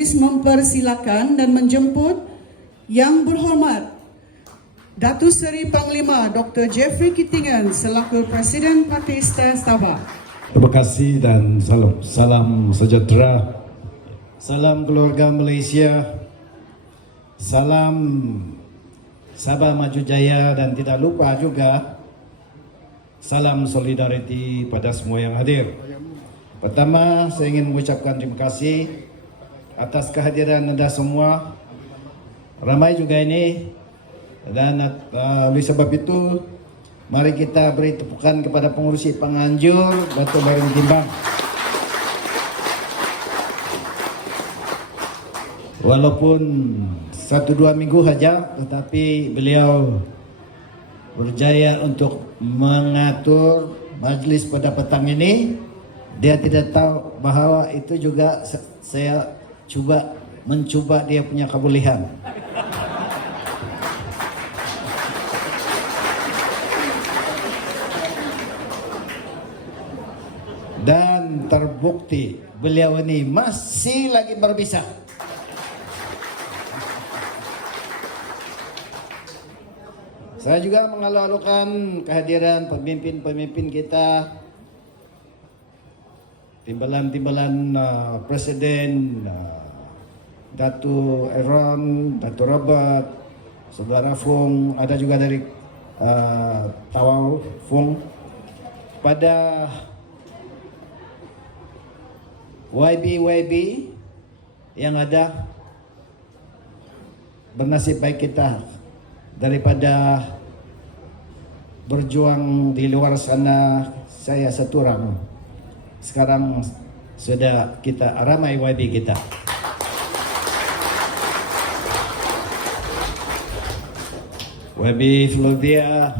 Mempersilakan dan menjemput Yang Berhormat Datuk Seri Panglima Dr. Jeffrey Kitingan selaku Presiden Parti Istiadat Sabah. Terima kasih dan salam sejahtera, salam keluarga Malaysia, salam Sabah Maju Jaya, dan tidak lupa juga salam solidariti pada semua yang hadir. Pertama, saya ingin mengucapkan terima kasih atas kehadiran anda semua. Ramai juga ini, dan oleh sebab itu mari kita beri tepukan kepada pengurusi Penganjur Datuk Baring Gimbang. Walaupun 1-2 minggu saja, tetapi beliau berjaya untuk mengatur majlis pada petang ini. Dia tidak tahu bahawa itu juga saya mencuba dia punya kebolehan. Dan terbukti beliau ini masih lagi berbisa. Saya juga mengalu-alukan kehadiran pemimpin-pemimpin kita, timbalan-timbalan Presiden, Datuk Aaron, Datuk Robert, Saudara Fung, ada juga dari Tawau Fung, pada YB yang ada. Bernasib baik kita daripada berjuang di luar sana, saya satu orang. Sekarang sudah kita ramai YB kita. YB Flodia,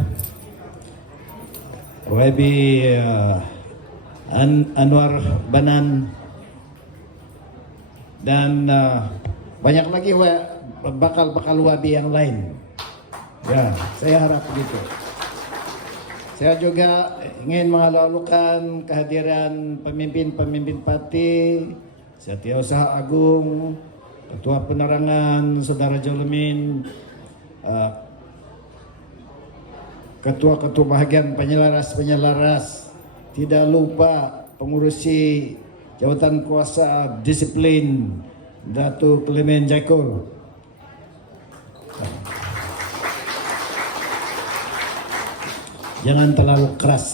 YB Anwar Banan, dan banyak lagi bakal YB yang lain. Ya, saya harap begitu. Saya juga ingin mengalu-alukan kehadiran pemimpin-pemimpin parti, Setiausaha Agung, Ketua Penerangan Saudara Jolomin, ketua-ketua bahagian penyelaras, tidak lupa pengurusi jawatan kuasa disiplin Datuk Clement Jaikul. Jangan terlalu keras,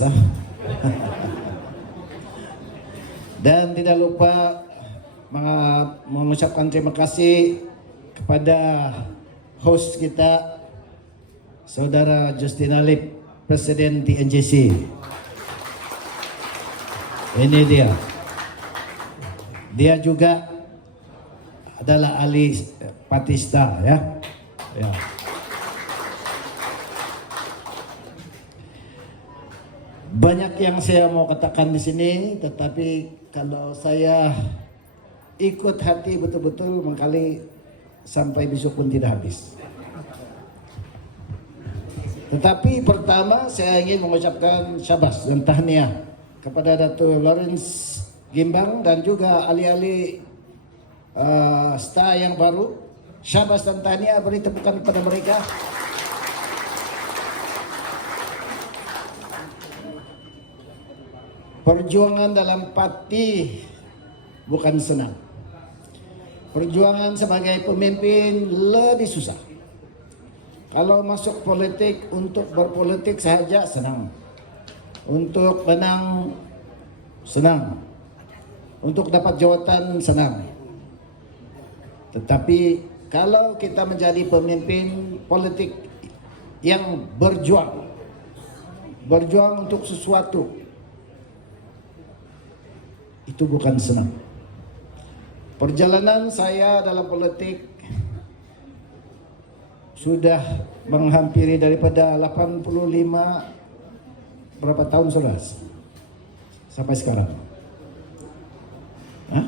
dan tidak lupa mengucapkan terima kasih kepada host kita, Saudara Justin Alip, Presiden TNJC. Ini dia. Dia juga adalah ahli Patista, ya. Banyak yang saya mau katakan di sini, tetapi kalau saya ikut hati betul-betul, mengkali sampai besok pun tidak habis. Tetapi pertama saya ingin mengucapkan syabas dan tahniah kepada Datuk Lawrence Gimbang dan juga ahli-ahli STA yang baru. Syabas dan tahniah, beri tepukan kepada mereka. Perjuangan dalam parti bukan senang. Perjuangan sebagai pemimpin lebih susah. Kalau masuk politik untuk berpolitik saja senang. Untuk menang senang. Untuk dapat jawatan senang. Tetapi kalau kita menjadi pemimpin politik yang berjuang untuk sesuatu, itu bukan senang. Perjalanan saya dalam politik sudah menghampiri daripada 85 berapa tahun sudah sampai sekarang. Hah?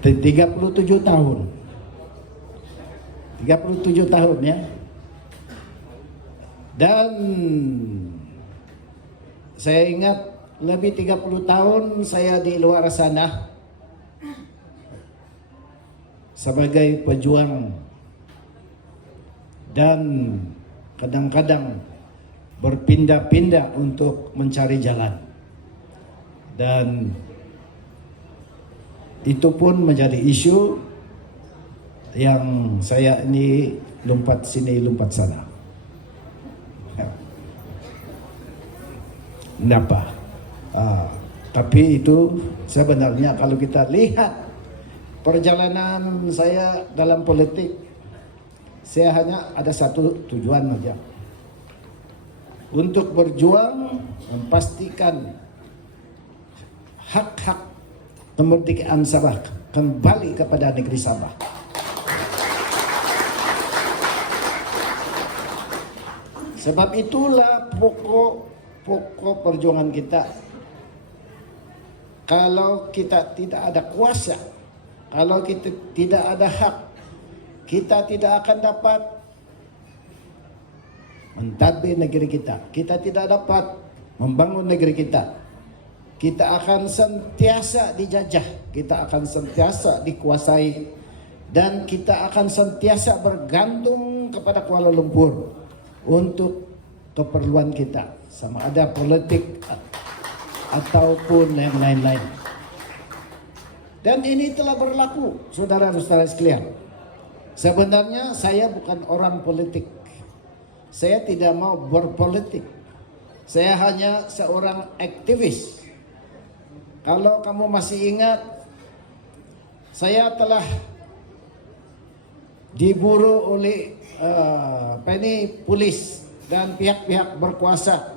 37 tahun. 37 tahun ya. Dan Saya ingat lebih 30 tahun saya di luar sana sebagai pejuang dan kadang-kadang berpindah-pindah untuk mencari jalan. Dan itu pun menjadi isu yang saya ini lompat sini, lompat sana. Kenapa? Tapi itu sebenarnya kalau kita lihat perjalanan saya dalam politik, saya hanya ada satu tujuan saja, untuk berjuang memastikan hak-hak kemerdekaan Sabah kembali kepada negeri Sabah. Sebab itulah pokok perjuangan kita. Kalau kita tidak ada kuasa, kalau kita tidak ada hak, kita tidak akan dapat mentadbir negeri kita. Kita tidak dapat membangun negeri kita. Kita akan sentiasa dijajah, kita akan sentiasa dikuasai, dan kita akan sentiasa bergantung kepada Kuala Lumpur untuk keperluan kita, sama ada politik ataupun yang lain-lain. Dan ini telah berlaku, saudara-saudara sekalian. Sebenarnya saya bukan orang politik. Saya tidak mau berpolitik. Saya hanya seorang aktivis. Kalau kamu masih ingat, saya telah diburu oleh polis dan pihak-pihak berkuasa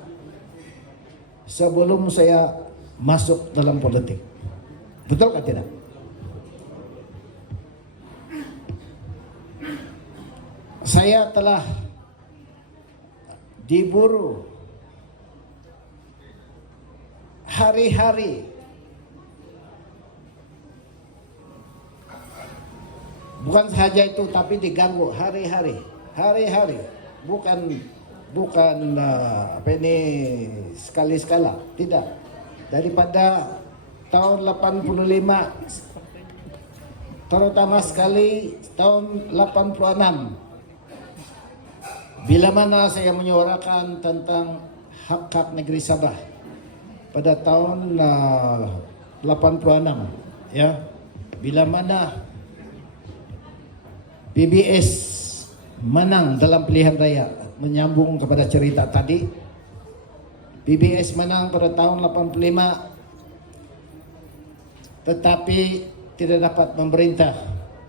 sebelum saya masuk dalam politik. Betul atau tidak? Saya telah diburu hari-hari. Bukan saja itu, tapi diganggu hari-hari. Bukan sekali-sekala, tidak. Daripada tahun 85, terutama sekali tahun 86, bila mana saya menyuarakan tentang hak-hak negeri Sabah pada tahun 86, ya, bila mana PBS menang dalam pilihan raya, menyambung kepada cerita tadi. PBS menang pada tahun 85, tetapi tidak dapat memerintah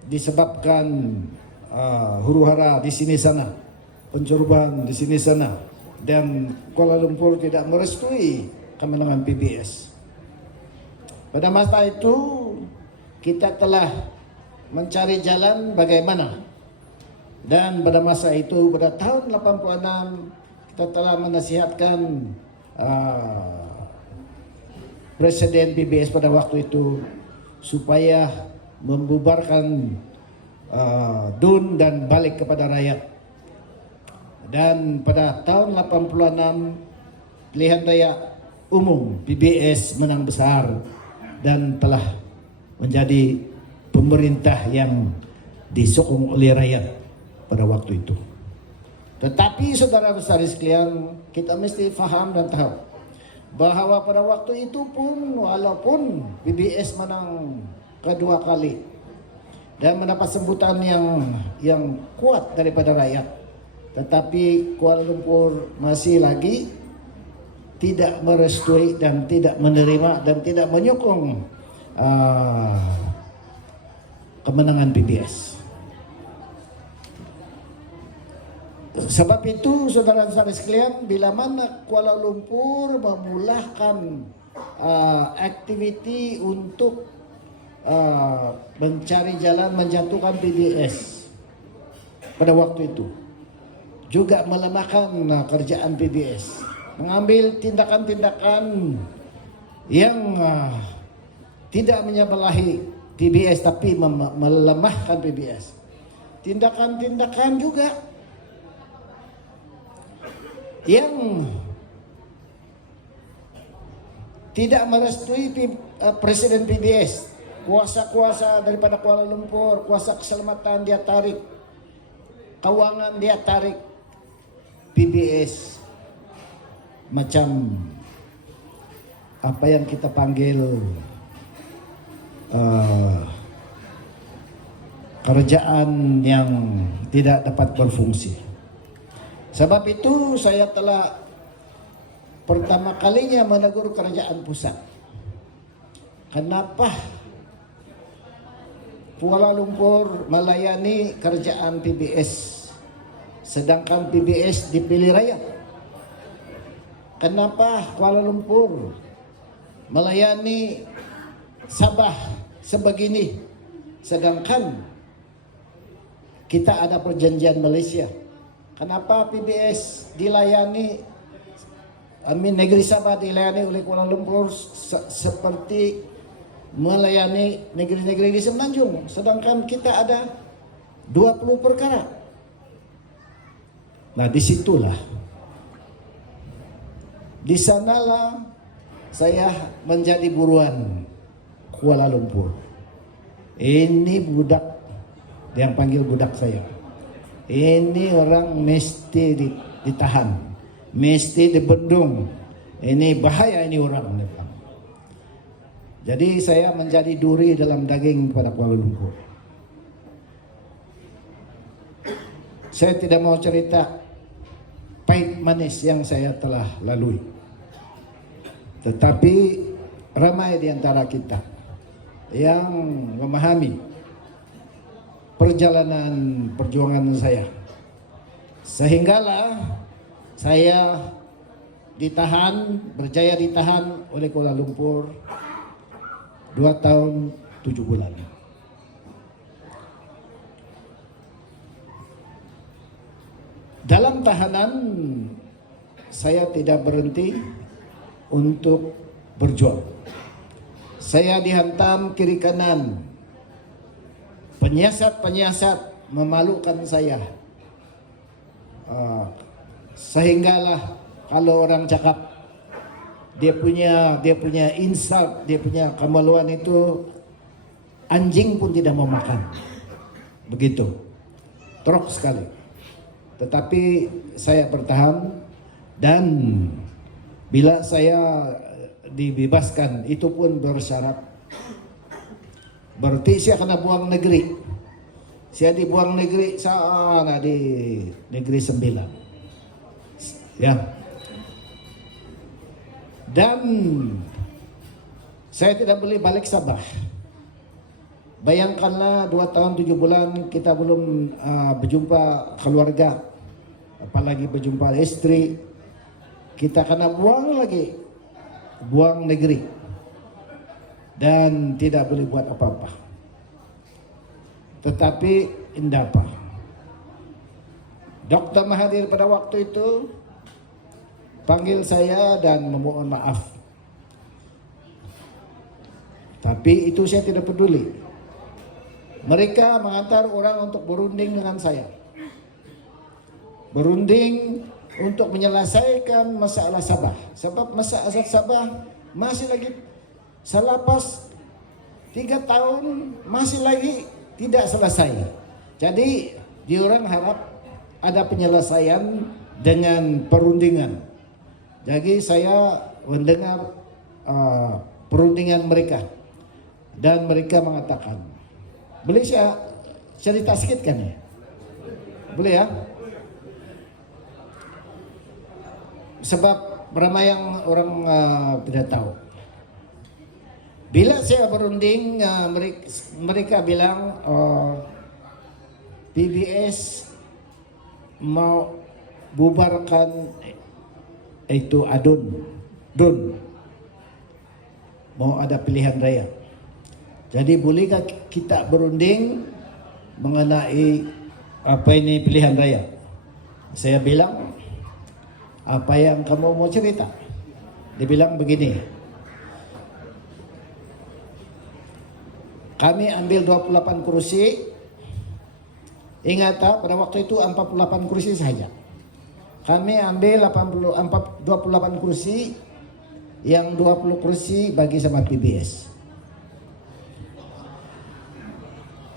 disebabkan huru-hara di sini sana, pencerobohan di sini sana, dan Kuala Lumpur tidak merestui kemenangan PBS. Pada masa itu kita telah mencari jalan bagaimana, dan pada masa itu pada tahun 86 kita telah menasihatkan Presiden PBS pada waktu itu supaya membubarkan DUN dan balik kepada rakyat. Dan pada tahun 86 pilihan raya umum PBS menang besar dan telah menjadi pemerintah yang disokong oleh rakyat pada waktu itu. Tetapi saudara-saudari sekalian, kita mesti faham dan tahu bahwa pada waktu itu pun, walaupun PBS menang kedua kali dan mendapat sambutan yang kuat daripada rakyat, tetapi Kuala Lumpur masih lagi tidak merestui dan tidak menerima dan tidak menyokong kemenangan PBS. Sebab itu saudara-saudara sekalian, bila mana Kuala Lumpur memulahkan aktiviti untuk mencari jalan menjatuhkan PBS pada waktu itu, juga melemahkan kerjaan PBS, mengambil tindakan-tindakan yang tidak menyebelahi PBS tapi melemahkan PBS. Tindakan-tindakan juga yang tidak merestui Presiden PBS. Kuasa-kuasa daripada Kuala Lumpur, kuasa keselamatan dia tarik, keuangan dia tarik, PBS macam apa yang kita panggil kerajaan yang tidak dapat berfungsi. Sebab itu saya telah pertama kalinya menegur kerajaan pusat. Kenapa Kuala Lumpur melayani kerajaan PBS sedangkan PBS dipilih rakyat? Kenapa Kuala Lumpur melayani Sabah sebegini sedangkan kita ada perjanjian Malaysia? Kenapa PBS dilayani, negeri Sabah dilayani oleh Kuala Lumpur seperti melayani negeri-negeri di Semenanjung, sedangkan kita ada 20 perkara. Nah, disitulah, di sanalah saya menjadi buruan Kuala Lumpur. Ini budak, yang panggil budak saya. Ini orang mesti ditahan, mesti dibendung. Ini bahaya ini orang. Jadi saya menjadi duri dalam daging pada Kuala Lumpur. Saya tidak mau cerita pahit manis yang saya telah lalui. Tetapi ramai di antara kita yang memahami perjalanan perjuangan saya. Sehinggalah saya ditahan, berjaya ditahan oleh Kuala Lumpur 2 tahun 7 bulan. Dalam tahanan saya tidak berhenti untuk berjuang. Saya dihantam kiri kanan. Penyiasat-penyiasat memalukan saya. Sehinggalah kalau orang cakap dia punya insult, dia punya kemaluan itu, anjing pun tidak mau makan. Begitu. Teruk sekali. Tetapi saya bertahan, dan bila saya dibebaskan itu pun bersyarat. Berarti saya kena buang negeri. Saya dibuang negeri sana di negeri 9. Ya. Dan saya tidak boleh balik Sabah. Bayangkanlah 2 tahun 7 bulan kita belum berjumpa keluarga, apalagi berjumpa istri. Kita kena buang lagi, buang negeri, dan tidak boleh buat apa-apa. Tetapi indah apa? Dr. Mahathir pada waktu itu panggil saya dan memohon maaf. Tapi itu saya tidak peduli. Mereka mengantar orang untuk berunding dengan saya. Berunding untuk menyelesaikan masalah Sabah. Sebab masalah Sabah masih lagi selepas 3 tahun masih lagi tidak selesai. Jadi diorang harap ada penyelesaian dengan perundingan. Jadi saya mendengar perundingan mereka, dan mereka mengatakan, boleh saya cerita sedikit kan ya? Boleh ya? Sebab ramai yang orang tidak tahu. Bila saya berunding, mereka bilang PBS mau bubarkan itu DUN, mau ada pilihan raya. Jadi bolehkah kita berunding mengenai apa ini pilihan raya? Saya bilang, apa yang kamu mau cerita? Dia bilang begini, kami ambil 28 kursi. Ingat pada waktu itu 48 kursi saja. Kami ambil 28 kursi yang 20 kursi bagi sama PBS.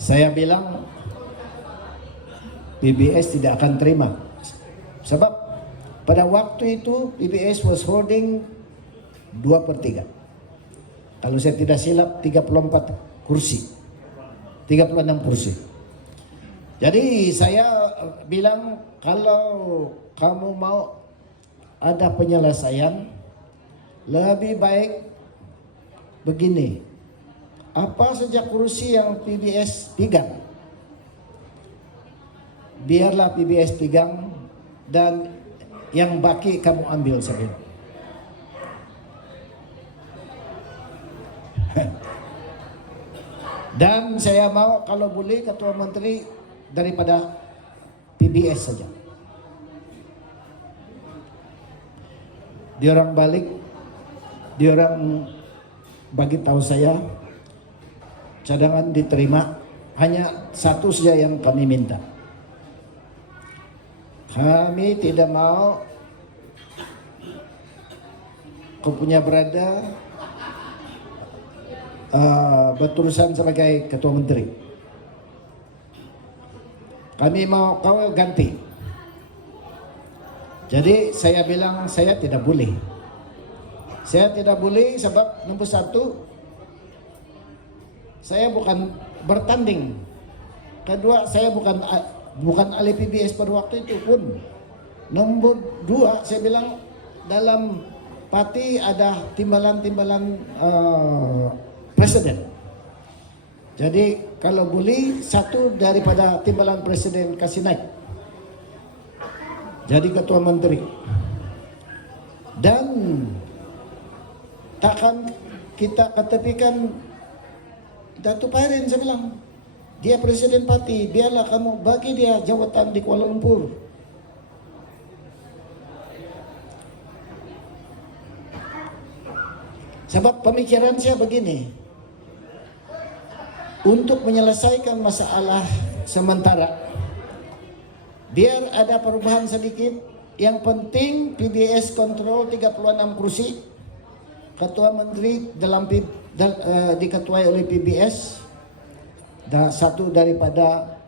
Saya bilang PBS tidak akan terima. Sebab pada waktu itu PBS was holding 2/3. Kalau saya tidak silap 34 kursi. 36 kursi. Jadi saya bilang kalau kamu mau ada penyelesaian, lebih baik begini. Apa saja kursi yang PBS pegang, biarlah PBS pegang, dan yang baki kamu ambil saja. Dan saya mau kalau boleh ketua menteri daripada PBS saja. Diorang balik, diorang bagi tahu saya cadangan diterima, hanya satu saja yang kami minta. Kami tidak mau kau punya berada berurusan sebagai ketua menteri. Kami mau kau ganti. Jadi saya bilang saya tidak boleh. Saya tidak boleh sebab nomor satu, saya bukan bertanding. Kedua, saya bukan ahli PBS pada waktu itu pun. Nomor dua, saya bilang dalam parti ada timbalan-timbalan presiden. Jadi kalau boleh satu daripada timbalan presiden kasih naik jadi ketua menteri. Dan takkan kita ketepikan Datuk Pairin, saya bilang dia presiden parti, biarlah kamu bagi dia jawatan di Kuala Lumpur. Sebab pemikiran saya begini, untuk menyelesaikan masalah sementara, biar ada perubahan sedikit, yang penting PBS kontrol 36 kursi, ketua menteri diketuai oleh PBS, dan satu daripada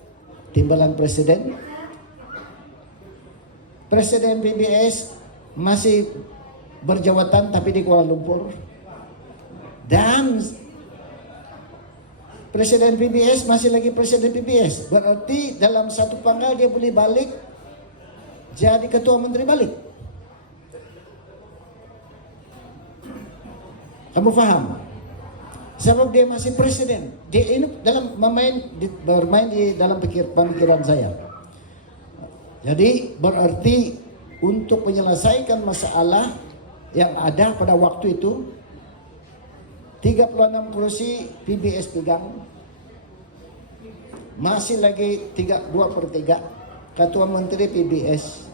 timbalan presiden. Presiden PBS masih berjawatan tapi di Kuala Lumpur. Dan presiden PBS masih lagi presiden PBS. Berarti dalam satu panggal dia boleh balik jadi ketua menteri balik. Kamu faham? Sebab dia masih presiden. Dia ini dalam bermain di dalam pemikiran saya. Jadi berarti untuk menyelesaikan masalah yang ada pada waktu itu, 36 kursi PBS pegang, masih lagi 2/3 ketua menteri PBS,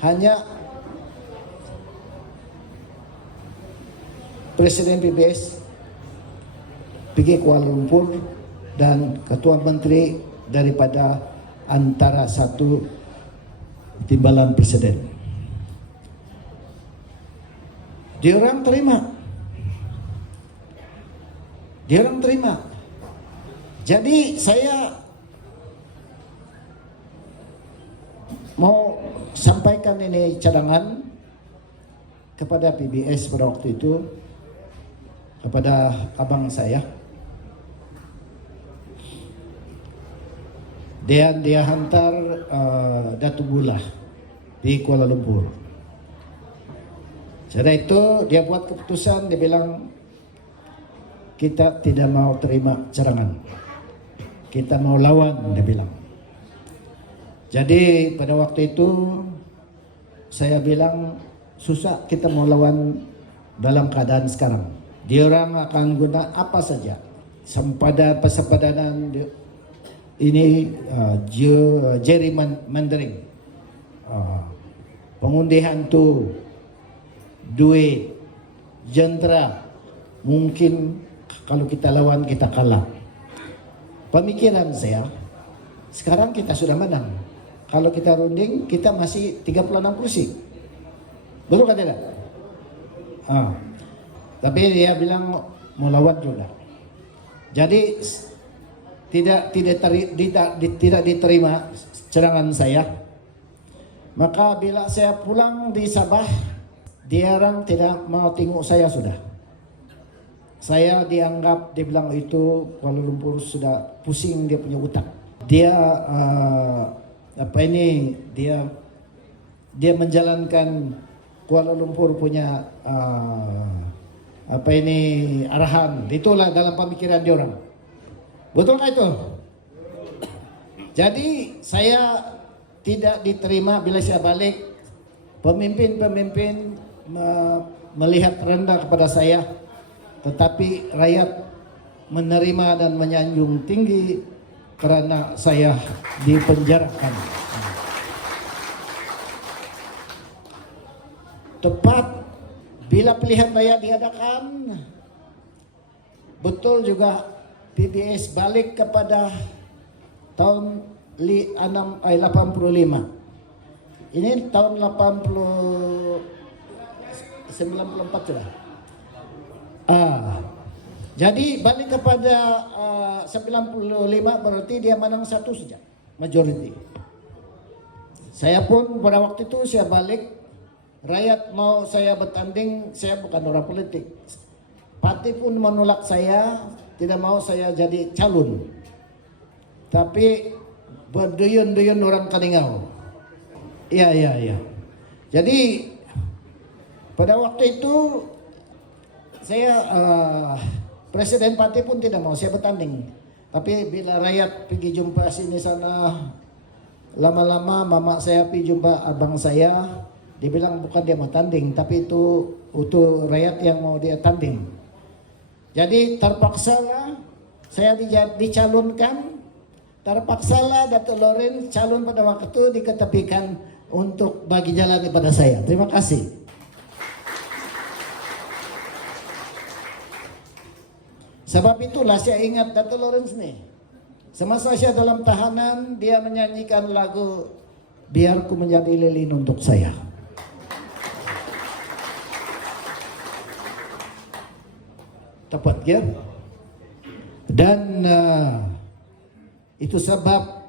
hanya presiden PBS pergi Kuala Lumpur dan ketua menteri daripada antara satu timbalan presiden. Diorang terima. Jadi saya mau sampaikan ini cadangan kepada PBS pada waktu itu, kepada abang saya. Dan dia hantar Datuk Bulah di Kuala Lumpur. Setelah itu dia buat keputusan, dia bilang kita tidak mau terima cadangan, kita mau lawan, dia bilang. Jadi pada waktu itu saya bilang susah kita mau lawan dalam keadaan sekarang. Dia orang akan guna apa saja, persepadanan ini, gerrymandering, pengundian tu, duit, jentera, mungkin kalau kita lawan kita kalah. Pemikiran saya, sekarang kita sudah menang. Kalau kita runding, kita masih 36 kursi. Betul kan tidak? Tapi dia bilang mau lawan juga. Jadi tidak diterima serangan saya. Maka bila saya pulang di Sabah, dia orang tidak mau tengok saya sudah. Saya dianggap, dia bilang itu Kuala Lumpur sudah pusing dia punya utang. Dia dia menjalankan Kuala Lumpur punya arahan. Itulah dalam pemikiran dia orang. Betul nggak itu? Jadi saya tidak diterima bila saya balik. Pemimpin-pemimpin melihat rendah kepada saya, tetapi rakyat menerima dan menyanjung tinggi karena saya dipenjarakan. Tepat bila pilihan raya diadakan, betul juga PBS balik kepada tahun 85. Ini tahun 94 sudah. Jadi balik kepada 95 berarti dia menang satu saja, majority. Saya pun pada waktu itu saya balik, rakyat mau saya bertanding, saya bukan orang politik. Parti pun menolak saya, tidak mau saya jadi calon. Tapi berduyun-duyun orang Kaningau. Iya. Jadi pada waktu itu saya presiden parti pun tidak mau saya bertanding. Tapi bila rakyat pergi jumpa sini sana, lama-lama mama saya pergi jumpa abang saya, dia bilang bukan dia mau tanding, tapi itu rakyat yang mau dia tanding. Jadi terpaksalah saya dicalonkan, terpaksalah Datuk Loren calon pada waktu itu diketepikan untuk bagi jalan kepada saya. Terima kasih. Sebab itulah saya ingat Datuk Lawrence nih. Semasa saya dalam tahanan, dia menyanyikan lagu Biar Ku Menjadi Lilin Untuk Saya. Tepat ya? Dan itu sebab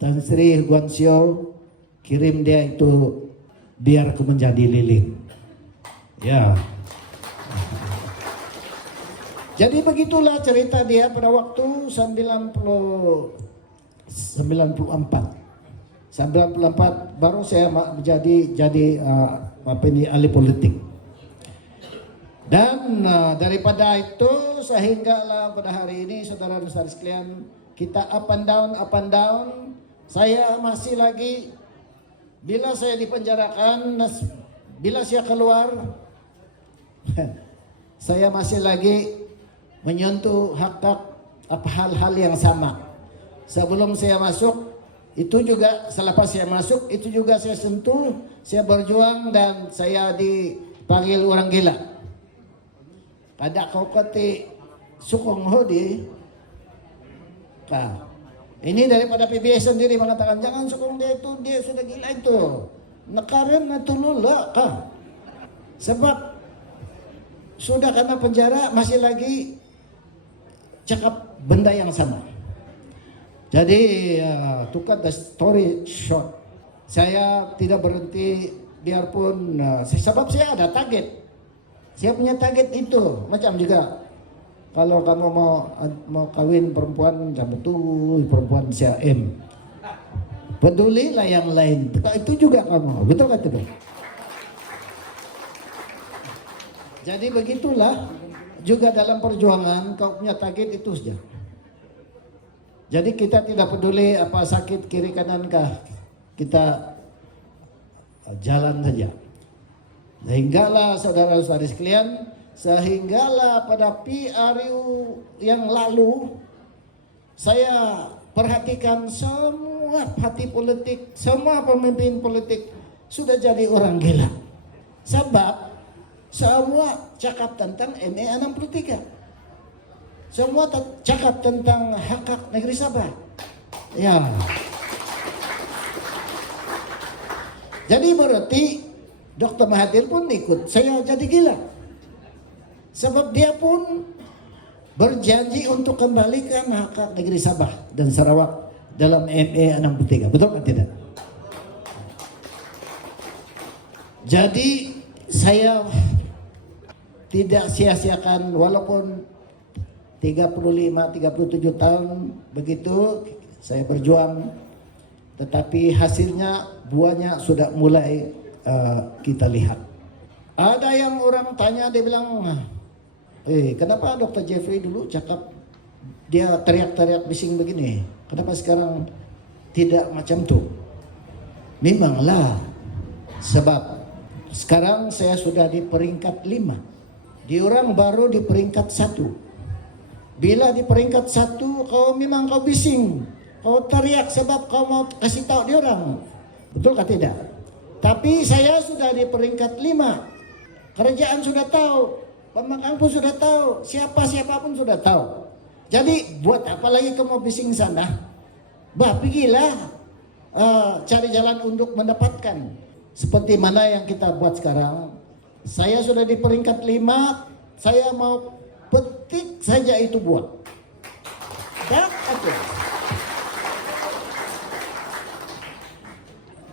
Tan Sri Guan Xiao kirim dia itu Biar Ku Menjadi Lilin. Ya. Jadi begitulah cerita dia pada waktu 94 baru saya jadi ahli politik. Dan daripada itu sehinggalah pada hari ini saudara-saudara sekalian, kita up and down. Saya masih lagi, bila saya dipenjarakan, bila saya keluar saya masih lagi menyentuh hak-hak hal-hal yang sama. Sebelum saya masuk, itu juga selepas saya masuk, itu juga saya sentuh, saya berjuang dan saya dipanggil orang gila. Kada kau kati sukong hodi. Ini daripada PBS sendiri mengatakan jangan sukong dia itu, dia sudah gila itu. Nakarin natulula kah? Sebab sudah kena penjara masih lagi cakap benda yang sama. Jadi to cut the story short, saya tidak berhenti biarpun sebab saya ada target. Saya punya target itu. Macam juga kalau kamu mau kawin perempuan, kamu tuh perempuan CM. Pedulilah yang lain. Itu juga kamu. Betul kan itu? Jadi begitulah juga dalam perjuangan kau punya target itu saja. Jadi kita tidak peduli apa sakit kiri kanan kah, kita jalan saja. Sehinggalah saudara-saudari sekalian, sehinggalah pada PRU yang lalu saya perhatikan semua parti politik, semua pemimpin politik sudah jadi orang gila. Sebab semua cakap tentang ME 63. Semua cakap tentang hak-hak negeri Sabah. Ya. Jadi berarti Dr. Mahathir pun ikut saya jadi gila. Sebab dia pun berjanji untuk kembalikan hak negeri Sabah dan Sarawak dalam MA 63. Betul kan tidak? Jadi saya tidak sia-siakan walaupun 35-37 tahun begitu saya berjuang, tetapi hasilnya buahnya sudah mulai kita lihat. Ada yang orang tanya, dia bilang, kenapa Dr. Jeffrey dulu cakap dia teriak-teriak bising begini, kenapa sekarang tidak macam itu? Memanglah, sebab sekarang saya sudah di peringkat 5, diorang baru di peringkat 1. Bila di peringkat 1 kau memang kau bising, kau teriak sebab kau mau kasih tahu diorang, betul kah tidak? Tapi saya sudah di peringkat 5, kerajaan sudah tahu, pemangkang pun sudah tahu, siapa pun sudah tahu. Jadi buat apa lagi kamu bising sana? Pergilah cari jalan untuk mendapatkan. Seperti mana yang kita buat sekarang. Saya sudah di peringkat 5, saya mau petik saja itu buah.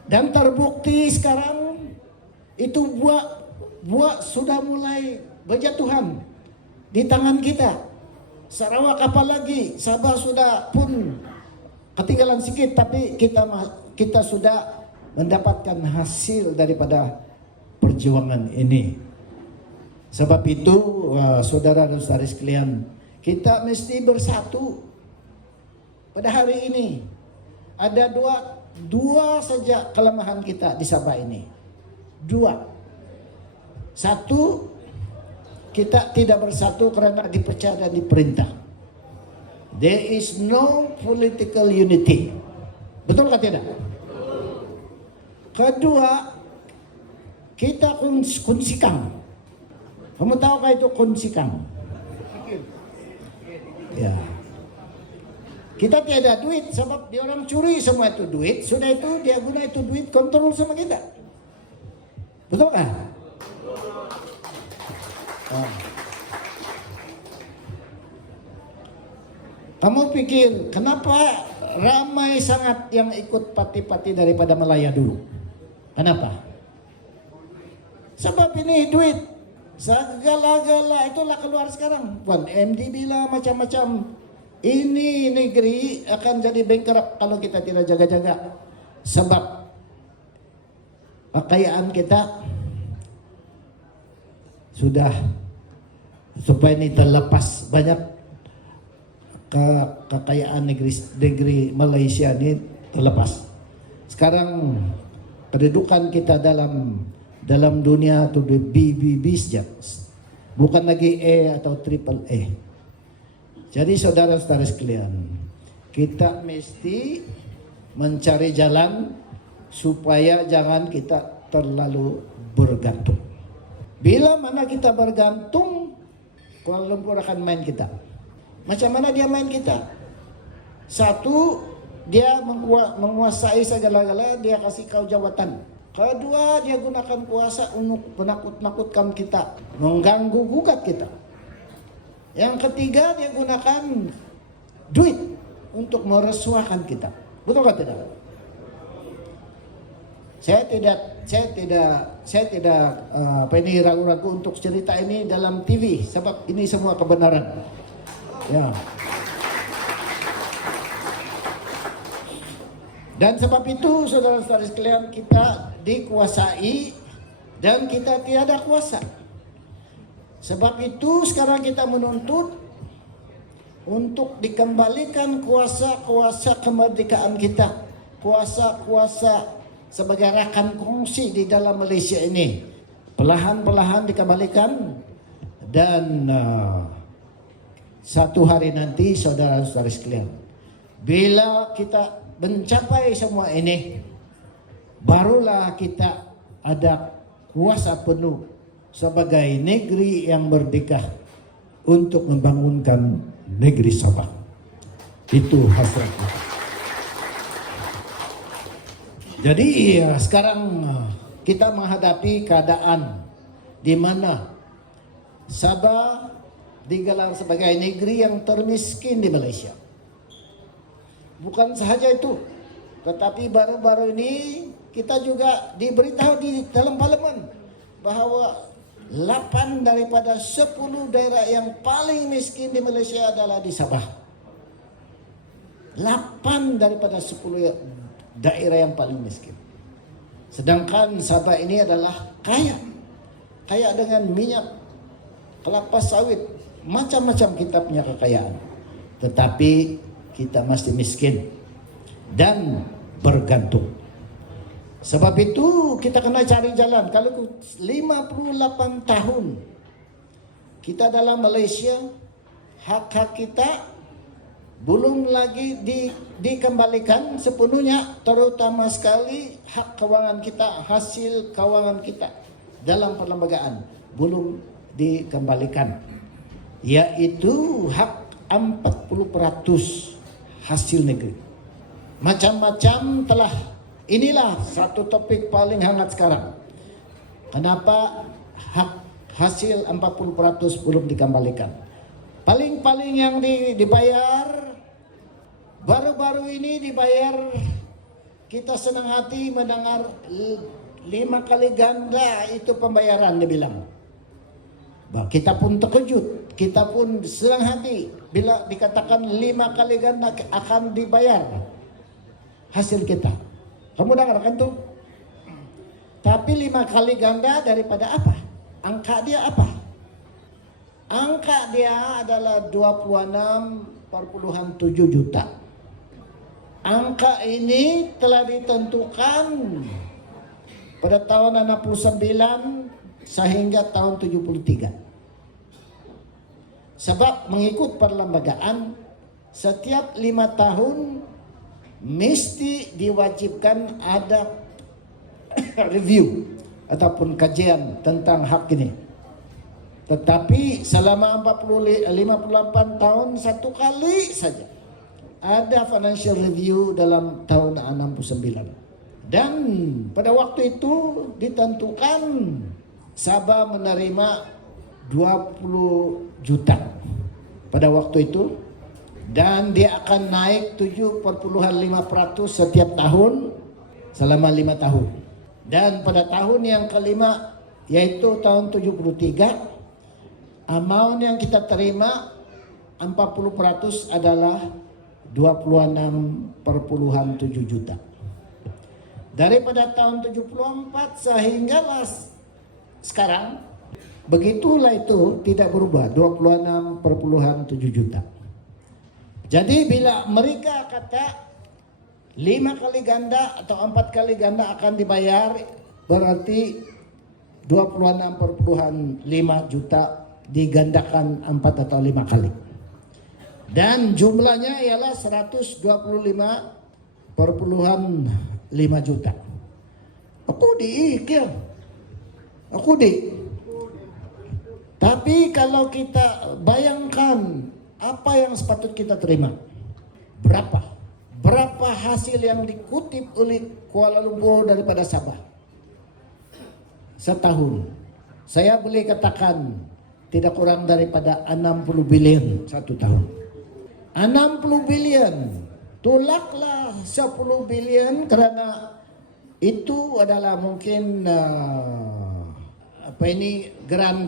Dan terbukti sekarang itu buah sudah mulai berjatuhan di tangan kita. Sarawak apalagi, Sabah sudah pun ketinggalan sedikit, tapi kita sudah mendapatkan hasil daripada perjuangan ini. Sebab itu saudara dan saudari sekalian, kita mesti bersatu. Pada hari ini ada dua saja kelemahan kita di Sabah ini. 2. Satu, kita tidak bersatu karena dipercaya dan diperintah. There is no political unity. Betul atau tidak? Kedua, kita kunsikang. Kamu tahu kah itu kunsikang? Ya. Kita tiada duit sebab dia orang curi semua itu duit. Sudah itu dia guna itu duit kontrol sama kita. Betul kan? Kamu pikir kenapa ramai sangat yang ikut pati-pati daripada Malaya dulu? Kenapa? Sebab ini duit. Segala-gala itulah keluar sekarang. MDB lah macam-macam. Ini negeri akan jadi bankrupt kalau kita tidak jaga-jaga. Sebab kekayaan kita sudah supaya ini terlepas banyak kekayaan negeri Malaysia ini terlepas. Sekarang kedudukan kita dalam dunia itu BBB saja, bukan lagi A atau triple A. Jadi saudara-saudara sekalian, kita mesti mencari jalan supaya jangan kita terlalu bergantung. Bila mana kita bergantung, Kuala Lumpur akan main kita. Macam mana dia main kita? Satu, dia menguasai segala-gala, dia kasih kau jawatan. Kedua, dia gunakan kuasa untuk menakut-nakutkan kita, mengganggu gugat kita. Yang ketiga, dia gunakan duit untuk meresuahkan kita. Betul atau tidak? Saya tidak ragu-ragu untuk cerita ini dalam TV sebab ini semua kebenaran. Ya. Dan sebab itu saudara-saudara sekalian, kita dikuasai dan kita tiada kuasa. Sebab itu sekarang kita menuntut untuk dikembalikan kuasa-kuasa kemerdekaan kita, kuasa-kuasa sebagai rakan kongsi di dalam Malaysia ini. Perlahan-perlahan dikembalikan dan satu hari nanti saudara-saudara sekalian, bila kita mencapai semua ini, barulah kita ada kuasa penuh sebagai negeri yang merdeka untuk membangunkan negeri Sabah. Itu hasrat kita. Jadi sekarang kita menghadapi keadaan di mana Sabah digelar sebagai negeri yang termiskin di Malaysia. Bukan sahaja itu, tetapi baru-baru ini kita juga diberitahu di dalam parlimen bahwa 8 daripada 10 daerah yang paling miskin di Malaysia adalah di Sabah. 8 daripada 10 daerah yang paling miskin. Sedangkan Sabah ini adalah kaya dengan minyak, kelapa sawit, macam-macam kita punya kekayaan. Tetapi kita masih miskin dan bergantung. Sebab itu kita kena cari jalan. Kalau 58 tahun kita dalam Malaysia, hak-hak kita belum lagi dikembalikan sepenuhnya, terutama sekali hak kewangan kita, hasil kewangan kita dalam perlembagaan belum dikembalikan, yaitu hak 40% hasil negeri. Macam-macam telah. Inilah satu topik paling hangat sekarang. Kenapa hak hasil 40% belum dikembalikan? Paling-paling yang dibayar baru-baru ini dibayar, kita senang hati mendengar 5 kali ganda itu pembayaran, dia bilang. Kita pun terkejut, kita pun senang hati bila dikatakan 5 kali ganda akan dibayar hasil kita. Kamu dengar kan tuh? Tapi 5 kali ganda daripada apa? Angka dia apa? Angka dia adalah 26,7 juta. Angka ini telah ditentukan pada tahun 69 sehingga tahun 73. Sebab mengikut perlembagaan, setiap 5 tahun mesti diwajibkan ada review ataupun kajian tentang hak ini. Tetapi selama 58 tahun satu kali saja ada financial review dalam tahun 69. Dan pada waktu itu ditentukan Sabah menerima 20 juta pada waktu itu. Dan dia akan naik 7,5% setiap tahun selama 5 tahun. Dan pada tahun yang kelima, yaitu tahun 73, amount yang kita terima 40% adalah 26,7 juta. Daripada tahun 74 sehinggalah sekarang, begitulah itu tidak berubah, 26,7 juta. Jadi bila mereka kata 5 kali ganda atau 4 kali ganda akan dibayar, berarti 26,5 juta digandakan 4 atau 5 kali. Dan jumlahnya ialah 125,5 juta. Aku diikir. Tapi kalau kita bayangkan apa yang sepatut kita terima, berapa hasil yang dikutip oleh Kuala Lumpur daripada Sabah setahun, saya boleh katakan tidak kurang daripada 60 bilion satu tahun. 60 bilion, tolaklah 10 bilion, kerana itu adalah mungkin geran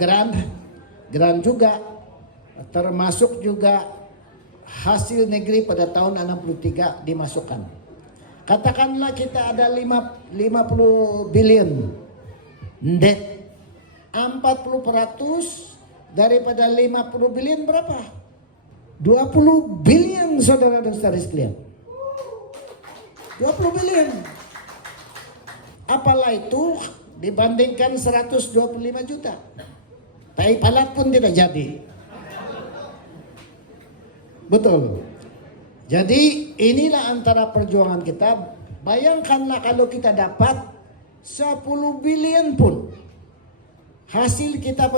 juga, termasuk juga hasil negeri pada tahun 63 dimasukkan. Katakanlah kita ada 50 bilion net, 40% daripada 50 bilion berapa? 20 bilion, saudara dan saudari sekalian. 20 bilion. Apalah itu dibandingkan 125 juta. Tai palat pun tidak jadi. Betul. Jadi inilah antara perjuangan kita. Bayangkanlah kalau kita dapat 10 bilion pun, hasil kita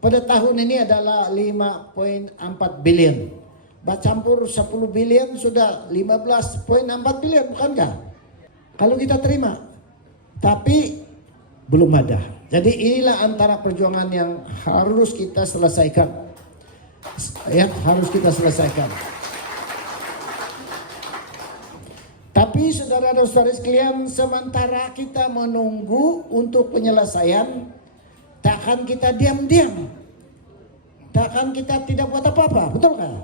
pada tahun ini adalah 5,4 bilion. Bercampur 10 bilion sudah 15,4 bilion, bukankah? Kalau kita terima. Tapi belum ada. Jadi inilah antara perjuangan yang harus kita selesaikan. Ya, harus kita selesaikan. Tapi saudara dan saudari sekalian, sementara kita menunggu untuk penyelesaian, takkan kita diam-diam. Takkan kita tidak buat apa-apa, betul kan?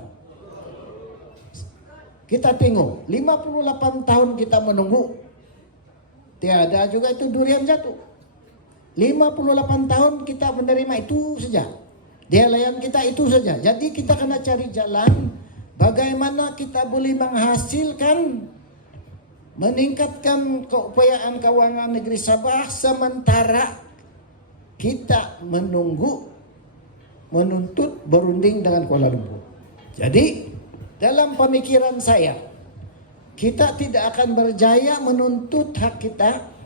Kita tengok, 58 tahun kita menunggu, tiada juga itu durian jatuh. 58 tahun kita menerima itu saja. Dia layan kita itu saja. Jadi kita kena cari jalan bagaimana kita boleh menghasilkan, meningkatkan keupayaan keuangan negeri Sabah sementara kita menunggu, menuntut berunding dengan Kuala Lumpur. Jadi dalam pemikiran saya, kita tidak akan berjaya menuntut hak kita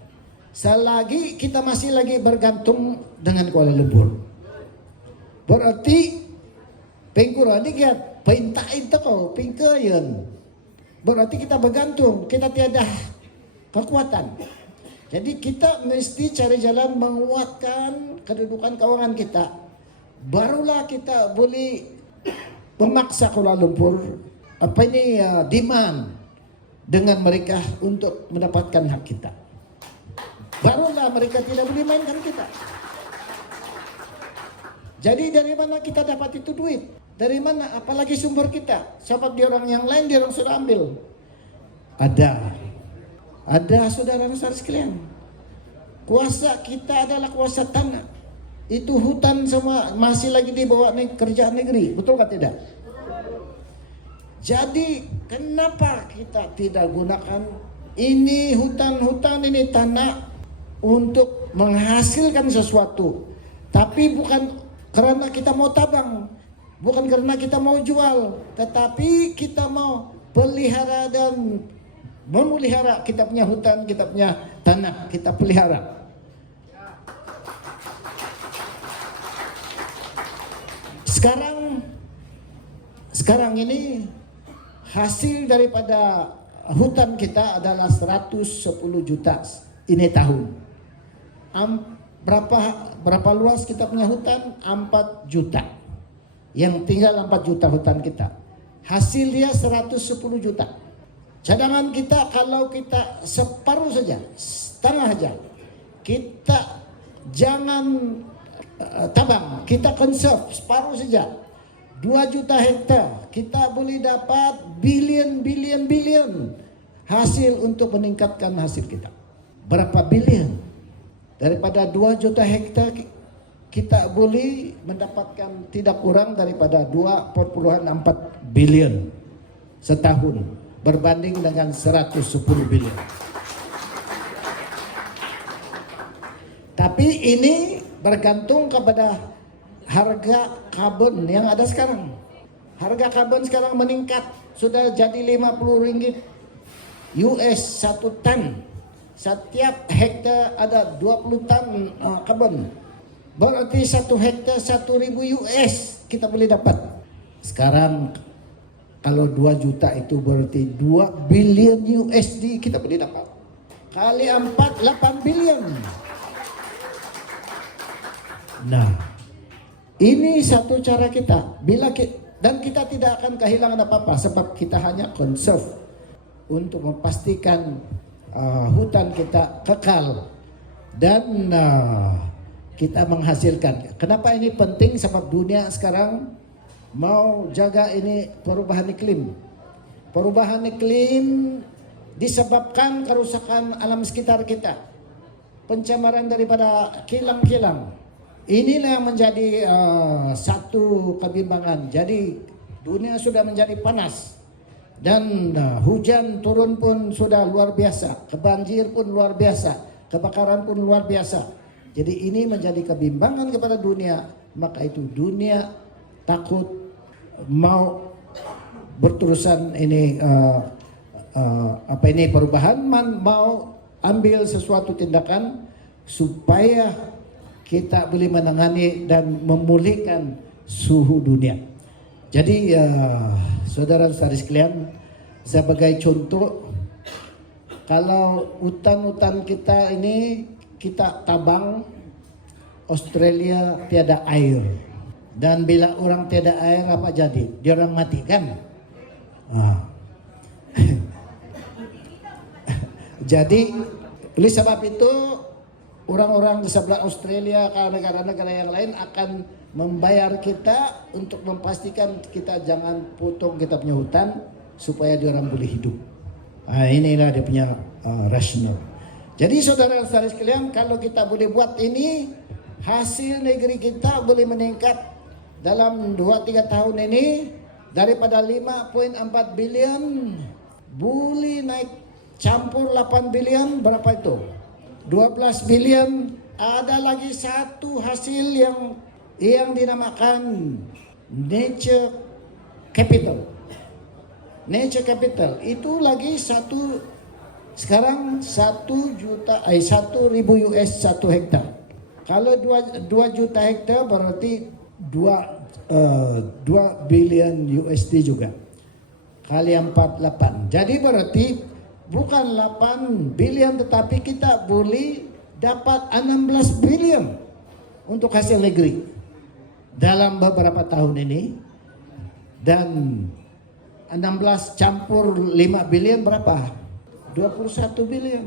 selagi kita masih lagi bergantung dengan Kuala Lumpur. Berarti pengkurang dikit, perintah itu kau pingkayan. Berarti kita bergantung, kita tiada kekuatan. Jadi kita mesti cari jalan menguatkan kedudukan keuangan kita. Barulah kita boleh memaksa Kuala Lumpur demand dengan mereka untuk mendapatkan hak kita. Barulah mereka tidak boleh mainkan kita. Jadi dari mana kita dapat itu duit? Dari mana? Apalagi sumber kita? Sebab di orang yang lain, dia orang sudah ambil. Ada saudara-saudara sekalian. Kuasa kita adalah kuasa tanah. Itu hutan semua masih lagi dibawa kerjaan negeri. Betul kan tidak? Jadi kenapa kita tidak gunakan ini hutan-hutan, ini tanah untuk menghasilkan sesuatu? Tapi bukan karena kita mau tabang, bukan karena kita mau jual, tetapi kita mau pelihara dan memelihara kita punya hutan, kita punya tanah, kita pelihara. Sekarang ini hasil daripada hutan kita adalah 110 juta ini tahun. Berapa luas kita punya hutan? 4 juta. Yang tinggal 4 juta hutan kita. Hasil dia 110 juta. Cadangan kita kalau kita separuh saja, setengah saja, kita jangan tabang, kita conserve separuh saja. 2 juta hektar, kita boleh dapat bilion hasil untuk meningkatkan hasil kita. Berapa bilion? Daripada 2 juta hektar kita boleh mendapatkan tidak kurang daripada 2,4 bilion setahun berbanding dengan 110 bilion. Tapi ini bergantung kepada harga karbon yang ada sekarang. Harga karbon sekarang meningkat, sudah jadi 50 ringgit US 1 ton. Setiap hektar ada 20 ton karbon. Berarti 1 hektar 1.000 US kita boleh dapat. Sekarang kalau 2 juta itu berarti 2 bilion USD kita boleh dapat. Kali 4, 8 bilion. Nah, ini satu cara kita. Dan kita tidak akan kehilangan apa-apa sebab kita hanya conserve untuk memastikan hutan kita kekal dan kita menghasilkan. Kenapa ini penting? Sebab dunia sekarang mau jaga ini perubahan iklim. Perubahan iklim disebabkan kerusakan alam sekitar kita. Pencemaran daripada kilang-kilang. Inilah yang menjadi satu kebimbangan. Jadi dunia sudah menjadi panas dan hujan turun pun sudah luar biasa, kebanjir pun luar biasa, kebakaran pun luar biasa. Jadi ini menjadi kebimbangan kepada dunia. Maka itu dunia takut mau berterusan ini perubahan, mau ambil sesuatu tindakan supaya kita boleh menangani dan memulihkan suhu dunia. Jadi saudara-saudari sekalian, sebagai contoh, kalau hutan-hutan kita ini kita tabang, Australia tiada air. Dan bila orang tiada air apa jadi? Dia orang mati kan? Jadi oleh sebab itu orang-orang di sebelah Australia ke negara-negara yang lain akan membayar kita untuk memastikan kita jangan potong kita punya hutan supaya dia orang boleh hidup. Inilah dia punya rasional. Jadi saudara-saudara sekalian, kalau kita boleh buat ini, hasil negeri kita boleh meningkat dalam 2-3 tahun ini daripada 5.4 bilion boleh naik campur 8 bilion, berapa itu? 12 bilion. Ada lagi satu hasil yang dinamakan nature capital. Nature capital itu lagi sekarang 1.000 US 1 hektar. Kalau 2 juta hektar berarti 2 bilion USD juga. Kali 48. Jadi berarti bukan 8 bilion tetapi kita boleh dapat 16 bilion untuk hasil negeri dalam beberapa tahun ini. Dan 16 campur 5 bilion berapa? 21 bilion.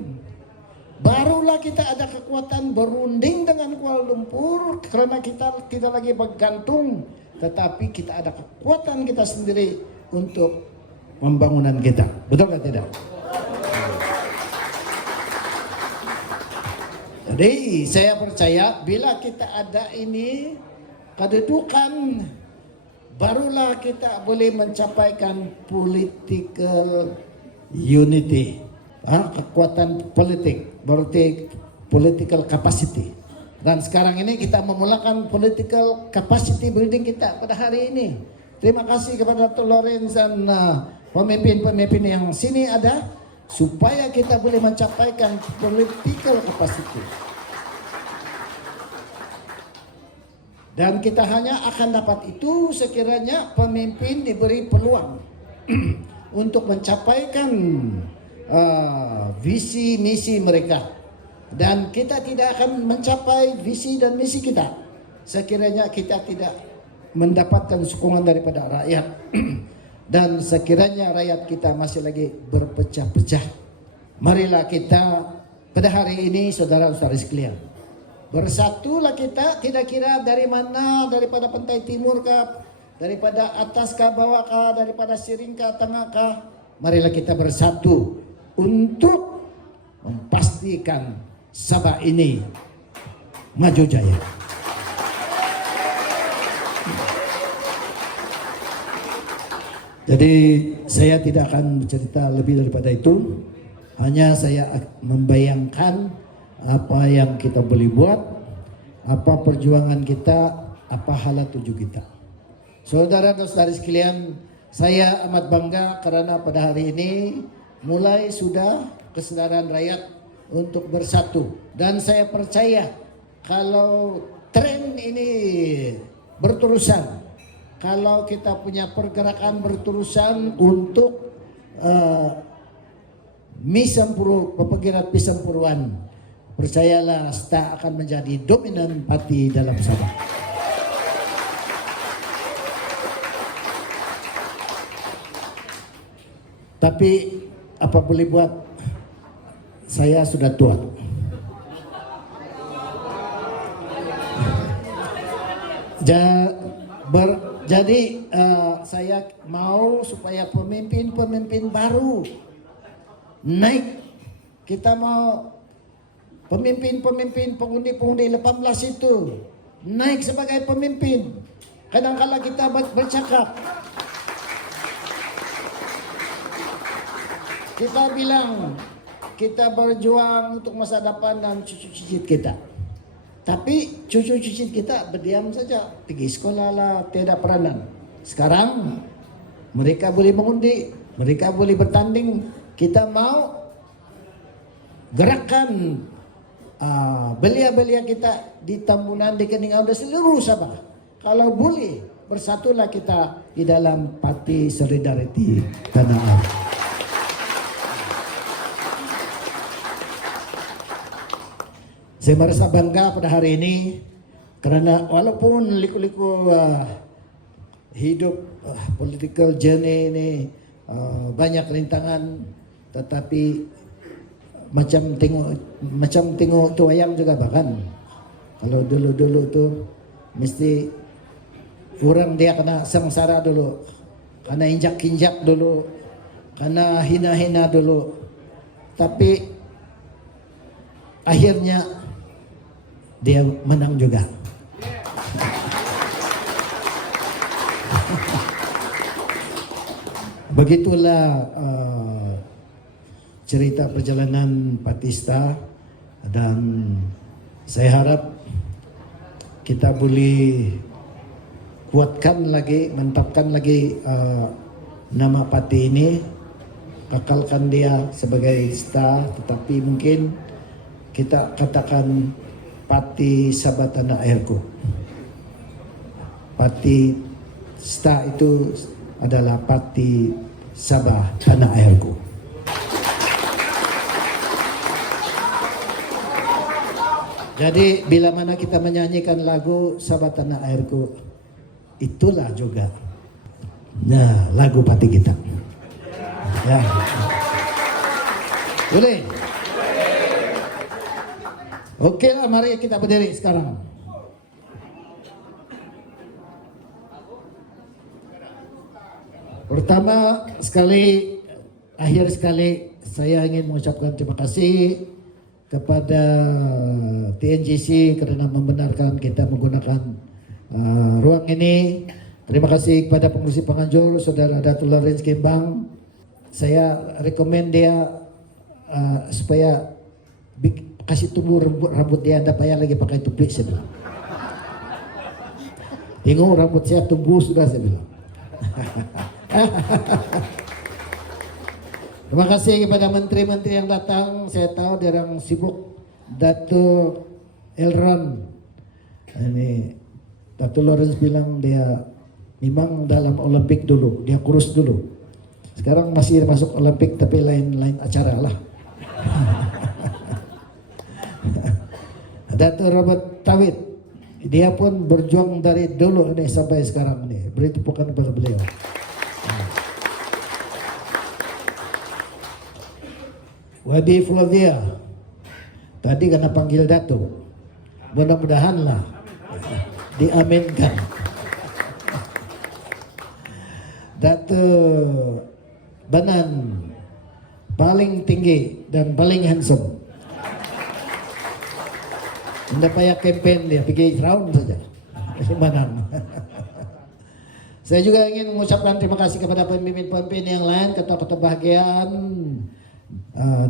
Barulah kita ada kekuatan berunding dengan Kuala Lumpur karena kita tidak lagi bergantung, tetapi kita ada kekuatan kita sendiri untuk pembangunan kita. Betul atau tidak? Jadi saya percaya bila kita ada ini kedudukan, barulah kita boleh mencapaikan political unity. Kekuatan politik berarti political capacity. Dan sekarang ini kita memulakan political capacity building kita pada hari ini. Terima kasih kepada Dr. Lawrence dan pemimpin-pemimpin yang sini ada supaya kita boleh mencapaikan political capacity. Dan kita hanya akan dapat itu sekiranya pemimpin diberi peluang untuk mencapaikan visi misi mereka. Dan kita tidak akan mencapai visi dan misi kita sekiranya kita tidak mendapatkan sokongan daripada rakyat. Dan sekiranya rakyat kita masih lagi berpecah-pecah. Marilah kita pada hari ini saudara-saudara sekalian, bersatulah kita, tidak kira dari mana, daripada pantai timur kah, daripada atas kah, bawah kah, daripada siring kah, tengah kah. Marilah kita bersatu untuk memastikan Sabah ini maju jaya. Jadi saya tidak akan bercerita lebih daripada itu. Hanya saya membayangkan apa yang kita boleh buat, apa perjuangan kita, apa hala tuju kita. Saudara dan saudari sekalian, saya amat bangga karena pada hari ini mulai sudah kesadaran rakyat untuk bersatu. Dan saya percaya kalau tren ini berterusan, kalau kita punya pergerakan berterusan untuk Misampuru, pepegirat Pisampuruan, percayalah STA akan menjadi dominan parti dalam Sabah. Tapi apa boleh buat, saya sudah tua. Jadi saya mau supaya pemimpin-pemimpin baru naik. Kita mau pemimpin-pemimpin pengundi-pengundi 18 itu naik sebagai pemimpin. Kadang-kala kita bercakap, kita bilang kita berjuang untuk masa depan dan cucu-cucu kita. Tapi cucu-cucu kita berdiam saja, pergi sekolah lah, tidak peranan. Sekarang mereka boleh mengundi, mereka boleh bertanding. Kita mau gerakan belia-belia kita di Tambunan, di Keningau, dan seluruh Sabah. Kalau boleh, bersatulah kita di dalam parti Solidarity Tanah Air. Saya merasa bangga pada hari ini karena walaupun liku-liku hidup political journey ini banyak rintangan, tetapi macam tengok tu ayam juga bahkan. Kalau dulu-dulu tu mesti orang dia kena sengsara dulu, kena injak-injak dulu, kena hina-hina dulu. Tapi akhirnya dia menang juga. Begitulah cerita perjalanan Patista, dan saya harap kita boleh kuatkan lagi, mantapkan lagi nama parti ini, kekalkan dia sebagai star, tetapi mungkin kita katakan Parti Sabah Tanah Airku. Parti star itu adalah Parti Sabah Tanah Airku. Jadi bila mana kita menyanyikan lagu Sabah Tanah Airku, itulah juga lagu parti kita. Ya. Boleh? Oke lah, mari kita berdiri sekarang. Pertama sekali, akhir sekali, saya ingin mengucapkan terima kasih kepada TNGC kerana membenarkan kita menggunakan ruang ini. Terima kasih kepada pengurusi penganjur Saudara Datuk Lawrence Kembang. Saya rekomen dia supaya kasih tumbuh rambut dia, anda payah lagi pakai topi, saya bilang. Tengok rambut saya tumbuh sudah, saya bilang. Terima kasih kepada menteri-menteri yang datang. Saya tahu dia orang sibuk. Datuk Elron, ini Datuk Lawrence bilang dia memang dalam Olimpik dulu, dia kurus dulu. Sekarang masih masuk Olimpik tapi lain-lain acara lah. Datuk Robert Tawid, dia pun berjuang dari dulu ini sampai sekarang ini. Beri tepukan kepada beliau. Wadi Flavia, tadi kena panggil Datuk, mudah-mudahan lah diaminkan. Datuk Banan, paling tinggi dan paling handsome. Anda payah campaign dia, pergi round saja. Banan. Saya juga ingin mengucapkan terima kasih kepada pemimpin-pemimpin yang lain, ketua-ketua bahagian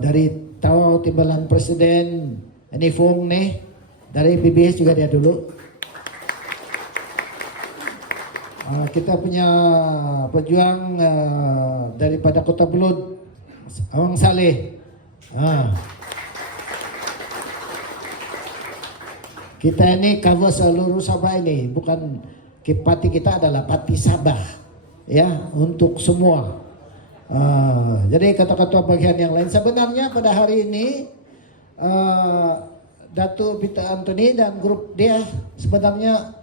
dari Tawau Timbalan Presiden ini Fung nih, dari PBS juga dia dulu. Kita punya pejuang daripada Kota Belud, Awang Saleh. Kita ini cover seluruh Sabah ini, bukan parti kita adalah Parti Sabah, ya, untuk semua. Jadi kata-kata bagian yang lain sebenarnya pada hari ini Datuk Peter Anthony dan grup dia sebenarnya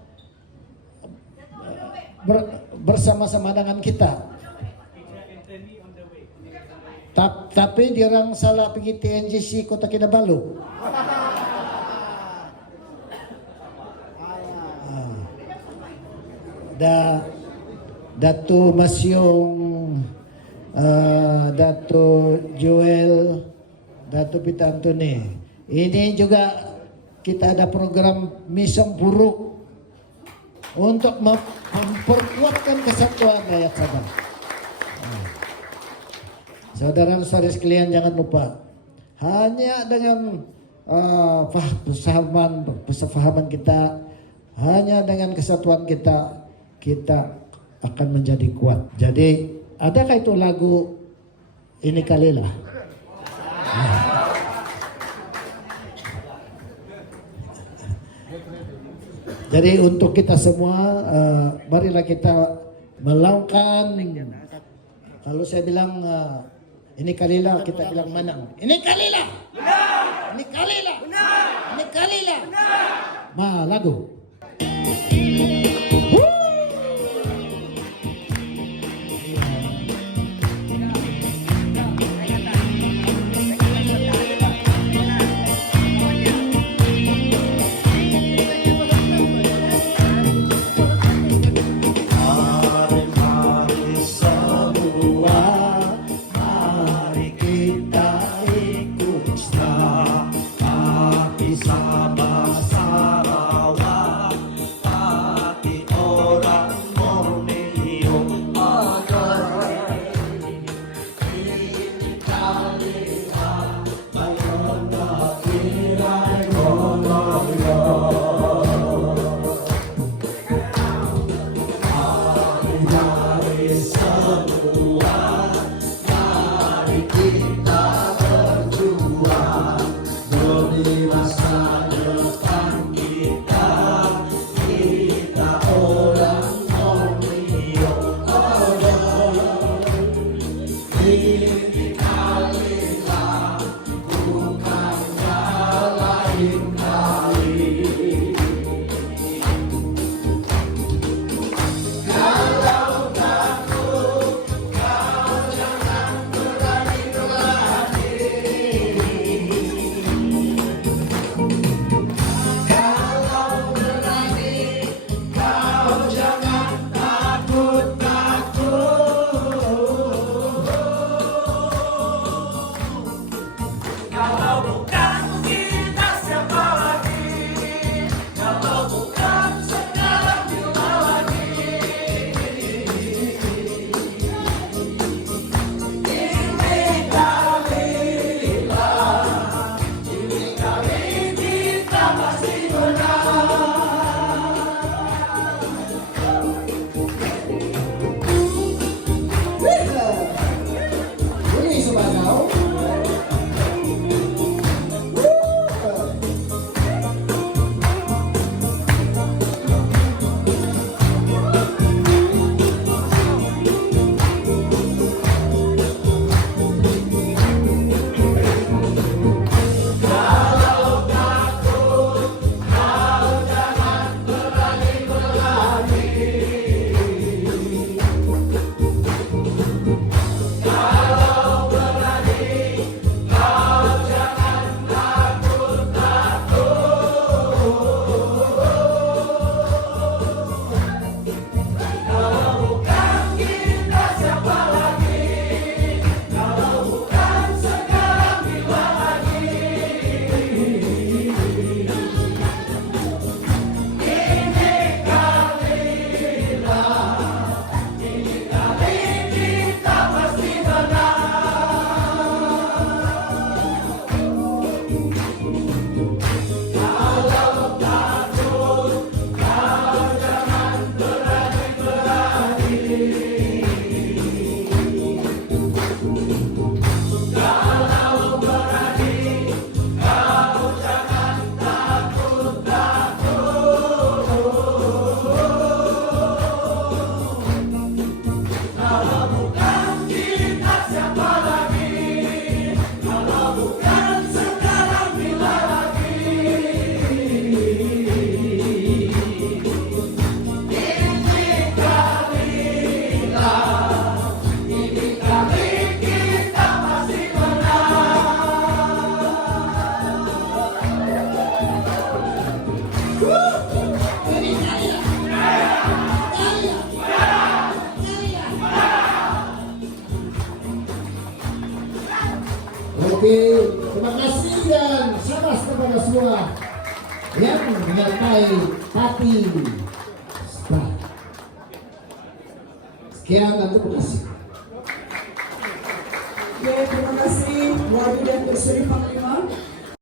bersama-sama dengan kita. Tapi dia orang salah pergi TNGC Kota Kinabalu. Datuk Masyong, Datuk Joel, Datuk Peter Anthony. Ini juga kita ada program Misong Buruk untuk memperkuatkan kesatuan rakyat Sabah. Saudara-saudara sekalian, jangan lupa, hanya dengan persefahaman kita, hanya dengan kesatuan kita akan menjadi kuat. Jadi adakah itu lagu Ini Kalilah? Jadi untuk kita semua, marilah kita melakukan. Kalau saya bilang Ini Kalilah, kita bilang menang. Ini Kalilah. Ini Kalilah. Ini Kalilah. Malago. Mari semua, mari kita ikut hati Sabah Sarawak, hati orang Borneo agar kita lihat bagaimana tirai Mari semua, mari kita berjuang demi masa depan kita. Kita orang Borneo, ini kalilah bukannya lain kali. Oke, terima kasih dan salam kepada semua yang menyertai hati. Sekian dan terima kasih. Terima kasih Wadu dan Seri Panglima.